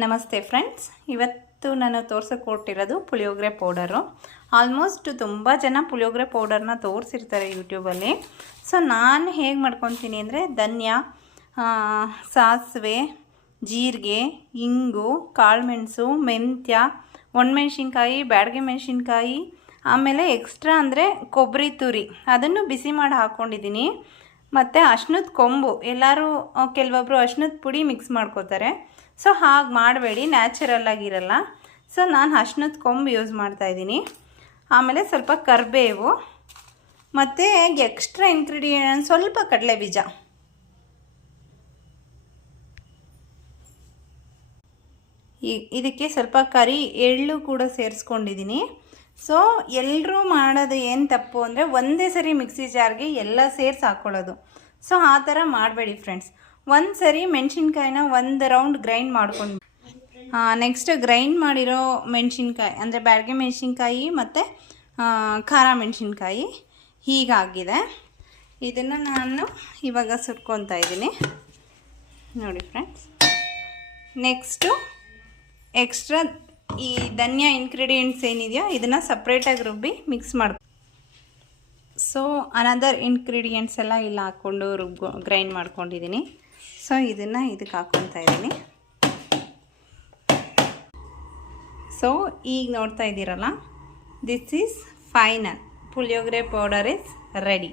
ನಮಸ್ತೆ ಫ್ರೆಂಡ್ಸ್, ಇವತ್ತು ನಾನು ತೋರ್ಸಕ್ಕೆ ಕೊಟ್ಟಿರೋದು ಪುಳಿಯೋಗರೆ ಪೌಡರು. ಆಲ್ಮೋಸ್ಟ್ ತುಂಬ ಜನ ಪುಳಿಯೋಗರೆ ಪೌಡರ್ನ ತೋರಿಸಿರ್ತಾರೆ ಯೂಟ್ಯೂಬಲ್ಲಿ. ಸೊ ನಾನು ಹೇಗೆ ಮಾಡ್ಕೊತೀನಿ ಅಂದರೆ ಧನ್ಯ, ಸಾಸಿವೆ, ಜೀರಿಗೆ, ಇಂಗು, ಕಾಳುಮೆಣಸು, ಮೆಂತ್ಯ, ಒಣಮೆಣ್ಸಿನ್ಕಾಯಿ, ಬ್ಯಾಡಗೆ ಮೆಣಸಿನ್ಕಾಯಿ, ಆಮೇಲೆ ಎಕ್ಸ್ಟ್ರಾ ಅಂದರೆ ಕೊಬ್ಬರಿ ತುರಿ ಅದನ್ನು ಬಿಸಿ ಮಾಡಿ ಹಾಕ್ಕೊಂಡಿದ್ದೀನಿ. ಮತ್ತು ಅರ್ಶಿನದ ಕೊಂಬು, ಎಲ್ಲರೂ ಕೆಲವೊಬ್ಬರು ಅರ್ಶಿನದ ಪುಡಿ ಮಿಕ್ಸ್ ಮಾಡ್ಕೋತಾರೆ. ಸೊ ಹಾಗೆ ಮಾಡಬೇಡಿ, ನ್ಯಾಚುರಲ್ ಆಗಿರಲ್ಲ. ಸೊ ನಾನು ಅರ್ಶಿನದ ಕೊಂಬು ಯೂಸ್ ಮಾಡ್ತಾಯಿದ್ದೀನಿ. ಆಮೇಲೆ ಸ್ವಲ್ಪ ಕರಿಬೇವು ಮತ್ತು ಎಕ್ಸ್ಟ್ರಾ ಇಂಗ್ರೀಡಿಯೆಂಟ್ ಸ್ವಲ್ಪ ಕಡಲೆ ಬೀಜ. ಇದಕ್ಕೆ ಸ್ವಲ್ಪ ಕರಿ ಎಳ್ಳು ಕೂಡ ಸೇರಿಸ್ಕೊಂಡಿದ್ದೀನಿ. ಸೊ ಎಲ್ಲರೂ ಮಾಡೋದು ಏನು ತಪ್ಪು ಅಂದರೆ ಒಂದೇ ಸರಿ ಮಿಕ್ಸಿ ಜಾರ್ಗೆ ಎಲ್ಲ ಸೇರಿಸಿ ಹಾಕ್ಕೊಳ್ಳೋದು. ಸೊ ಆ ಥರ ಮಾಡಬೇಡಿ ಫ್ರೆಂಡ್ಸ್. ಒಂದು ಸರಿ ಮೆಣಸಿನ್ಕಾಯಿನ ಒಂದು ರೌಂಡ್ ಗ್ರೈಂಡ್ ಮಾಡ್ಕೊಂಡು ನೆಕ್ಸ್ಟ್ ಗ್ರೈಂಡ್ ಮಾಡಿರೋ ಮೆಣಸಿನ್ಕಾಯಿ ಅಂದರೆ ಬ್ಯಾಡಗೆ ಮೆಣಸಿನ್ಕಾಯಿ ಮತ್ತು ಖಾರ ಮೆಣಸಿನ್ಕಾಯಿ ಹೀಗಾಗಿದೆ. ಇದನ್ನು ನಾನು ಇವಾಗ ಸುಟ್ಕೊತಾ ಇದ್ದೀನಿ ನೋಡಿ ಫ್ರೆಂಡ್ಸ್. ನೆಕ್ಸ್ಟು ಎಕ್ಸ್ಟ್ರಾ ಈ ಧನ್ಯ ಇಂಗ್ರೀಡಿಯೆಂಟ್ಸ್ ಏನಿದೆಯೋ ಇದನ್ನು ಸಪ್ರೇಟಾಗಿ ರುಬ್ಬಿ ಮಿಕ್ಸ್ ಮಾಡಿ. ಸೊ ಅನದರ್ ಇಂಗ್ರೀಡಿಯೆಂಟ್ಸ್ ಎಲ್ಲ ಇಲ್ಲ ಹಾಕ್ಕೊಂಡು ಗ್ರೈಂಡ್ ಮಾಡ್ಕೊಂಡಿದ್ದೀನಿ. ಸೊ ಇದನ್ನು ಇದಕ್ಕೆ ಹಾಕ್ಕೊತಾ ಇದ್ದೀನಿ. ಸೊ ಈಗ ನೋಡ್ತಾ ಇದ್ದೀರಲ್ಲ, this is final. Puliyogare powder is ready.